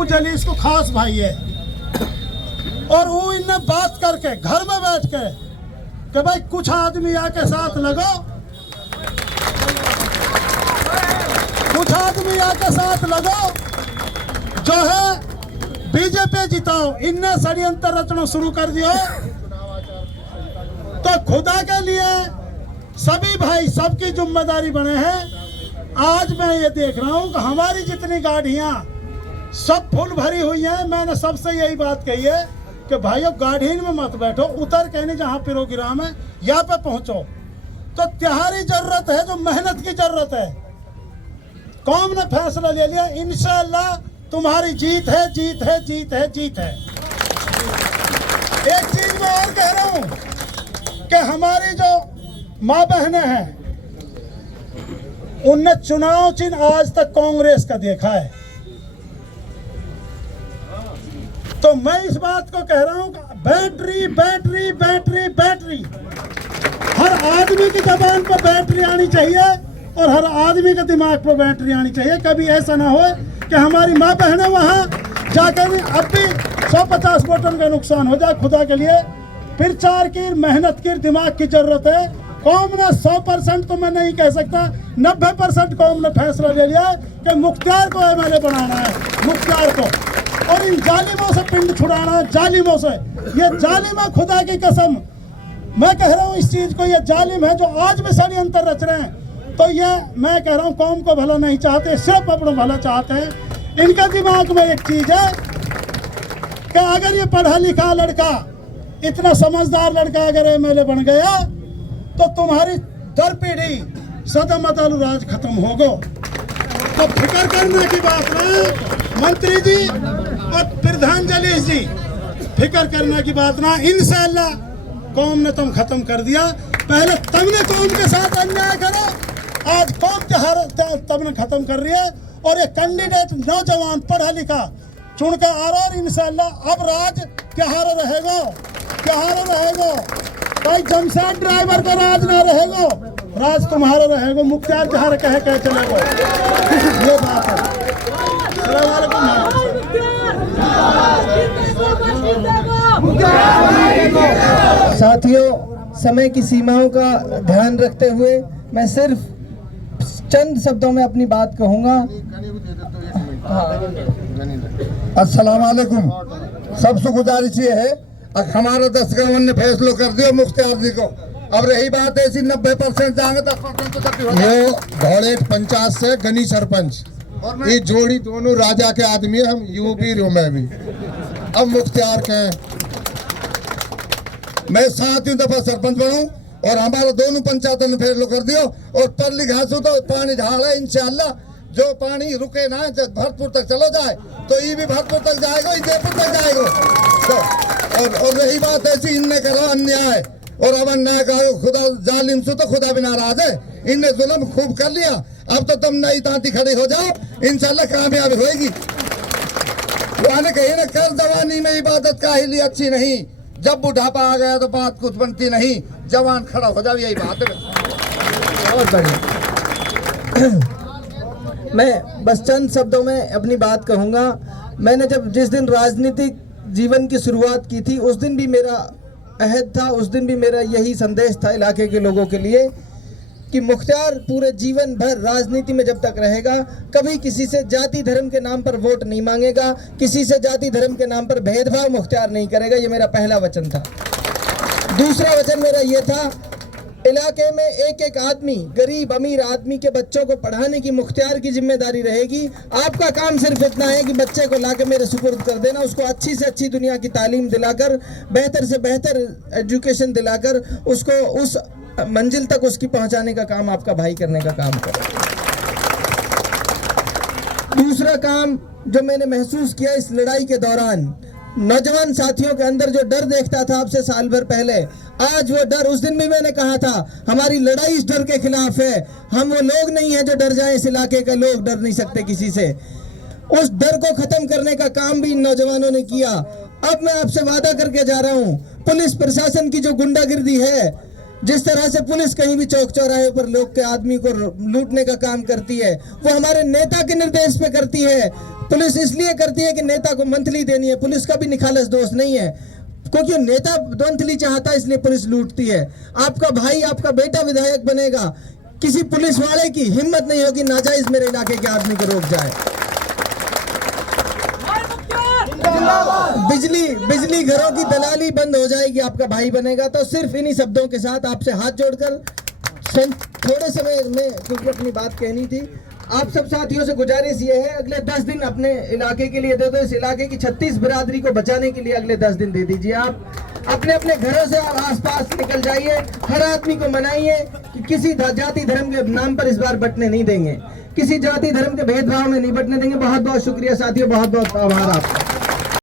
पप्पू जलीस को खास भाई है, और वो इनने बात करके घर में बैठ के कि भाई कुछ आदमी आके साथ लगो, कुछ आदमी आके साथ लगो, जो है बीजेपी जिताओ। इनने षड्यंत्र रचना शुरू कर दिया। तो खुदा के लिए सभी भाई सबकी जिम्मेदारी बने हैं। आज मैं ये देख रहा हूं कि हमारी जितनी गाड़ियां सब फुल भरी हुई हैं। मैंने सबसे यही बात कही है कि भाइयों गाड़ी में मत बैठो, उतर के नहीं जहां प्रोग्राम है यहाँ पे पहुंचो। तो तुम्हारी जरूरत है, जो मेहनत की जरूरत है। कौम ने फैसला ले लिया, इंशाअल्लाह तुम्हारी जीत है, जीत है, जीत है, जीत है। एक चीज मैं और कह रहा हूं कि हमारी जो माँ बहनें हैं, उनने चुनाव चिन्ह आज तक कांग्रेस का देखा है। तो मैं इस बात को कह रहा हूं कि बैटरी बैटरी बैटरी बैटरी, हर आदमी की जबान पर बैटरी आनी चाहिए और हर आदमी के दिमाग पर बैटरी आनी चाहिए। कभी ऐसा ना हो कि हमारी माँ बहनें वहां जाकर अब भी 150 वोटों का नुकसान हो जाए। खुदा के लिए प्रचार की, मेहनत की, दिमाग की जरूरत है। कौम ने 100% तो मैं नहीं कह सकता, 90% कौम ने फैसला ले लिया कि मुख्तार को एमएलए बनाना है, मुख्तार को, और इन जालिमों से पिंड छुड़ाना है, जालिमों से। ये जालिम है, खुदा की कसम मैं कह रहा हूँ इस चीज को, ये जालिम है जो आज भी षड्यंत्र रच रहे हैं। तो ये मैं कह रहा हूँ कौम को भला नहीं चाहते, सिर्फ अपना भला चाहते हैं। इनका दिमाग में एक चीज है कि अगर ये पढ़ा लिखा लड़का, इतना समझदार लड़का अगर एमएलए बन गया तो तुम्हारी दर पीढ़ी सदमतल राज खत्म होगा। तो फिक्र करने की बात ना मंत्री जी और प्रधान जलीस जी, फिक्र करने की बात ना। इंशाअल्लाह कौम ने तुम खत्म कर दिया। पहले तुमने कौम के साथ अन्याय करा, आज कौम त्योहार तुमने खत्म कर रही है। और ये कैंडिडेट नौजवान पढ़ा लिखा चुन के आ रहा, और इंशाअल्लाह अब राज त्योहार रहेगा, त्योहार रहेगा। भाई जमशेद ड्राइवर का राज ना रहेगा, राज तुम्हारा रहेगा। मुख्तार जहाँ कह चलेगा, ये बात है। साथियों, समय की सीमाओं का ध्यान रखते हुए मैं सिर्फ चंद शब्दों में अपनी बात कहूंगा। अस्सलाम वालेकुम। सबसे गुजारिश ये है, हमारा 10 ने फैसला कर दिया मुख्तार जी को। अब रही बात ऐसी 90% जाएंगे, 10% तो तब वो घोड़ेट पंचायत से गनी सरपंच, ये जोड़ी दोनों राजा के आदमी है, हम यूपी रो में भी। अब मुख्तार के मैं 7वीं दफा सरपंच बनूं और हमारा दोनों पंचायतों ने फैसला कर दियो। और परली घासों तो पानी ढाल है, इंशाअल्लाह जो पानी रुके ना, जब भरतपुर तक चलो जाए तो ये भी भरतपुर तक जाएगा, ये जयपुर तक जाएगा। तो और रही बात ऐसी, इनने करो अन्याय और अब अन्याय करो, खुदा जालिम से तो खुदा भी नाराज है। इनने जुल्म खूब कर लिया, अब तो तुम नई तांती खड़ी हो जाओ, इंशाल्लाह कामयाबी होगी। वो कही ना, कर जवानी में इबादत का ही लिए अच्छी नहीं, जब बुढ़ापा आ गया तो बात कुछ बनती नहीं, जवान खड़ा हो जाओ, यही बात है। बहुत बढ़िया। मैं बस चंद शब्दों में अपनी बात कहूंगा। मैंने जिस दिन राजनीतिक जीवन की शुरुआत की थी, उस दिन भी मेरा अहद था, उस दिन भी मेरा यही संदेश था इलाके के लोगों के लिए कि मुख्तार पूरे जीवन भर राजनीति में जब तक रहेगा, कभी किसी से जाति धर्म के नाम पर वोट नहीं मांगेगा, किसी से जाति धर्म के नाम पर भेदभाव मुख्तार नहीं करेगा। ये मेरा पहला वचन था। दूसरा वचन मेरा ये था, इलाके में एक एक आदमी, गरीब अमीर आदमी के बच्चों को पढ़ाने की मुख्तार की जिम्मेदारी रहेगी। आपका काम सिर्फ इतना है कि बच्चे को लाके मेरे सुपुर्द कर देना, उसको अच्छी से अच्छी दुनिया की तालीम दिलाकर, बेहतर से बेहतर एजुकेशन दिलाकर उसको उस मंजिल तक उसकी पहुंचाने का काम आपका भाई करने का काम करे। दूसरा काम जो मैंने महसूस किया इस लड़ाई के दौरान, नौजवान साथियों के अंदर जो डर देखता था आपसे साल भर पहले, आज वो डर, उस दिन भी मैंने कहा था हमारी लड़ाई इस डर के खिलाफ है। हम वो लोग नहीं है जो डर जाए, इस इलाके के लोग डर नहीं सकते किसी से। उस डर को खत्म करने का काम भी इन नौजवानों ने किया। अब मैं आपसे वादा करके जा रहा हूं, पुलिस प्रशासन की जो गुंडागिर्दी है, जिस तरह से पुलिस कहीं भी चौक चौराहे पर लोग के आदमी को लूटने का काम करती है, वो हमारे नेता के निर्देश पे करती है। पुलिस इसलिए करती है कि नेता को मंथली देनी है, पुलिस का भी निखालस दोष नहीं है, क्योंकि नेता मंथली चाहता है इसलिए पुलिस लूटती है। आपका भाई, आपका बेटा विधायक बनेगा, किसी पुलिस वाले की हिम्मत नहीं होगी नाजायज मेरे इलाके के आदमी को रोक जाए। बिजली घरों की दलाली बंद हो जाएगी, आपका भाई बनेगा। तो सिर्फ इन्हीं शब्दों के साथ आपसे हाथ जोड़कर थोड़े समय में, क्योंकि अपनी बात कहनी थी, आप सब साथियों से गुजारिश ये है, अगले 10 दिन अपने इलाके के लिए दे दो। इस इलाके की 36 बिरादरी को बचाने के लिए अगले 10 दिन दे दीजिए। आप अपने अपने घरों से और आसपास निकल जाइए, हर आदमी को मनाइए कि किसी जाति धर्म के नाम पर इस बार बंटने नहीं देंगे, किसी जाति धर्म के भेदभाव में नहीं बंटने देंगे। बहुत बहुत शुक्रिया साथियों, बहुत बहुत आभार आपका।